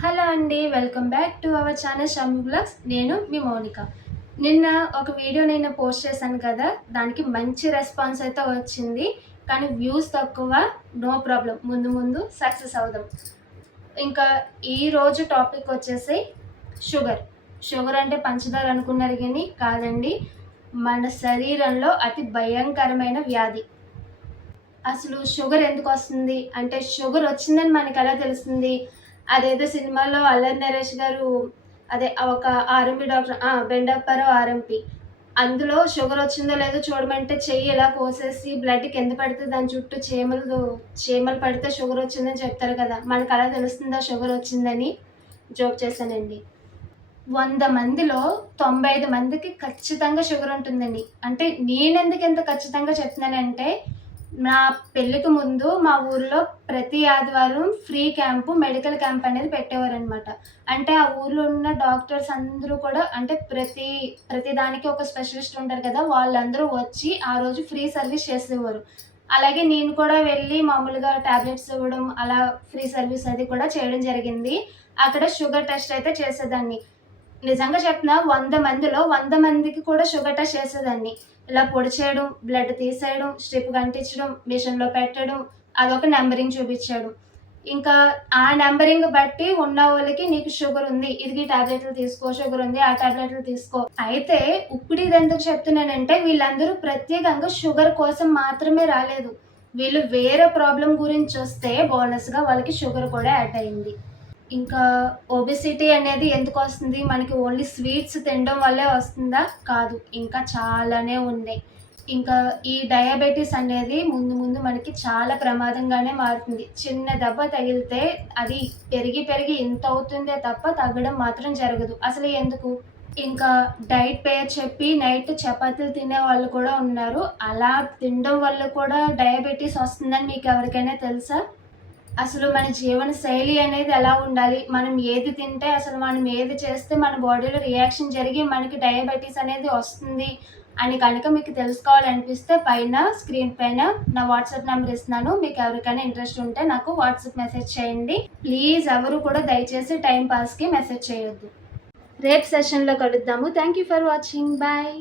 Hello అండి. Welcome back to our channel Shammi vlogs. నేను మీ మౌనిక. నిన్న ఒక వీడియో నేను పోస్ట్ చేశాను కదా! దానికి మంచి రెస్పాన్స్ అయితే వచ్చింది. కానీ వ్యూస్ తక్కువ. No problem. ముందు ముందు సక్సెస్ అవుదాం. ఇంకా ఈరోజు టాపిక్ వచ్చేసి షుగర్. షుగర్ అంటే పంచదార అనుకున్నారు గానీ కాదండి. మన శరీరంలో అతి భయంకరమైన వ్యాధి. అసలు షుగర్ ఎందుకొస్తుంది? అంటే షుగర్ వచ్చిందని మనకెలా తెలుస్తుంది? అదేదో సినిమాలో 'అల్లరి నరేష్' గారు అదే ఒక ఆర్ఎంపీ డాక్టర్ బెండప్పారావు ఆర్ఎంపీ. అందులో షుగర్ వచ్చిందో లేదో చూడమంటే చెయ్యి ఇలా కోసేసి బ్లడ్ కింద పడితే దాని చుట్టూ చీమలు పడితే షుగర్ వచ్చిందని చెప్తారు కదా! మనకలా తెలుస్తుందా షుగర్ వచ్చిందని? జోక్ చేశానండి. 100 మందిలో 95 మందికి ఖచ్చితంగా షుగర్ ఉంటుందండి. అంటే నేనెందుకు ఇంత ఖచ్చితంగా చెప్తున్నానంటే, నా పెళ్ళికి ముందు మా ఊర్లో ప్రతి ఆదివారం ఫ్రీ క్యాంపు, మెడికల్ క్యాంప్ అనేది పెట్టేవారనమాట. అంటే ఆ ఊర్లో ఉన్న డాక్టర్స్ అందరూ కూడా అంటే ప్రతి దానికి ఒక స్పెషలిస్ట్ ఉంటారు కదా! వాళ్ళందరూ వచ్చి ఆ రోజు ఫ్రీ సర్వీస్ చేసేవారు. అలాగే నేను కూడా వెళ్ళి మామూలుగా టాబ్లెట్స్ ఇవ్వడం, అలా ఫ్రీ సర్వీస్ అది కూడా చేయడం జరిగింది. అక్కడ షుగర్ టెస్ట్ అయితే చేసేదాన్ని. నిజంగా చెప్తున్నా 100 మందిలో 100 మందికి కూడా షుగర్ టెస్ట్ చేసేదాన్ని. ఇలా పొడి చేయడం, బ్లడ్ తీసేయడం, స్ట్రిప్ అంటించడం, మిషన్‌లో పెట్టడం, అదొక నంబరింగ్ చూపిచ్చాడు. ఇంకా ఆ నంబరింగ్ బట్టి ఉన్నవోళ్ళకి నీకు షుగర్ ఉంది. ఇదిగో ఈ టాబ్లెట్లు తీసుకో, షుగర్ ఉంది, ఆ టాబ్లెట్లు తీసుకో. అయితే ఇప్పుడు ఇదెందుకు చెప్తున్నానంటే వీళ్ళందరూ ప్రత్యేకంగా షుగర్ కోసం మాత్రమే రాలేదు. వీళ్ళు వేరే ప్రాబ్లమ్ గురించొస్తే బోనస్‌గా వాళ్ళకి షుగర్ కూడా యాడ్ అయింది. ఇంకా ఒబెసిటీ అనేది ఎందుకొస్తుంది? మనకి ఓన్లీ స్వీట్స్ తినడం వల్లే వస్తుందా? కాదు. ఇంకా చాలానే ఉన్నాయి. ఇంకా ఈ డయాబెటిస్ అనేది ముందు ముందు మనకి చాలా ప్రమాదంగానే మారుతుంది. చిన్న దెబ్బ తగిలితే అది పెరిగి పెరిగి ఇంతవుతుందే తప్ప తగ్గడం మాత్రం జరగదు. అసలు ఎందుకు? ఇంకా డైట్ పేరు చెప్పి నైట్ చపాతీలు తినేవాళ్ళు కూడా ఉన్నారు. అలా తినడం వల్ల కూడా డయాబెటిస్ వస్తుందని మీకెవరికైనా తెలుసా? అసలు మన జీవన శైలి అనేది ఎలా ఉండాలి? మనం ఏది తింటే అసలు మనం ఏది చేస్తే మన బాడీలో రియాక్షన్ జరిగి మనకి డయాబెటిస్ అనేది వస్తుంది అని కనుక మీకు తెలుసుకోవాలనిపిస్తే పైన స్క్రీన్ పైన నా వాట్సాప్ నంబర్ ఇస్తున్నాను. మీకు ఎవరికైనా ఇంట్రెస్ట్ ఉంటే నాకు వాట్సాప్ మెసేజ్ చేయండి. ప్లీజ్ ఎవరు కూడా దయచేసి టైమ్ పాస్‌కి మెసేజ్ చేయొద్దు. రేపు సెషన్‌లో కలుద్దాము. Thank you for watching. Bye.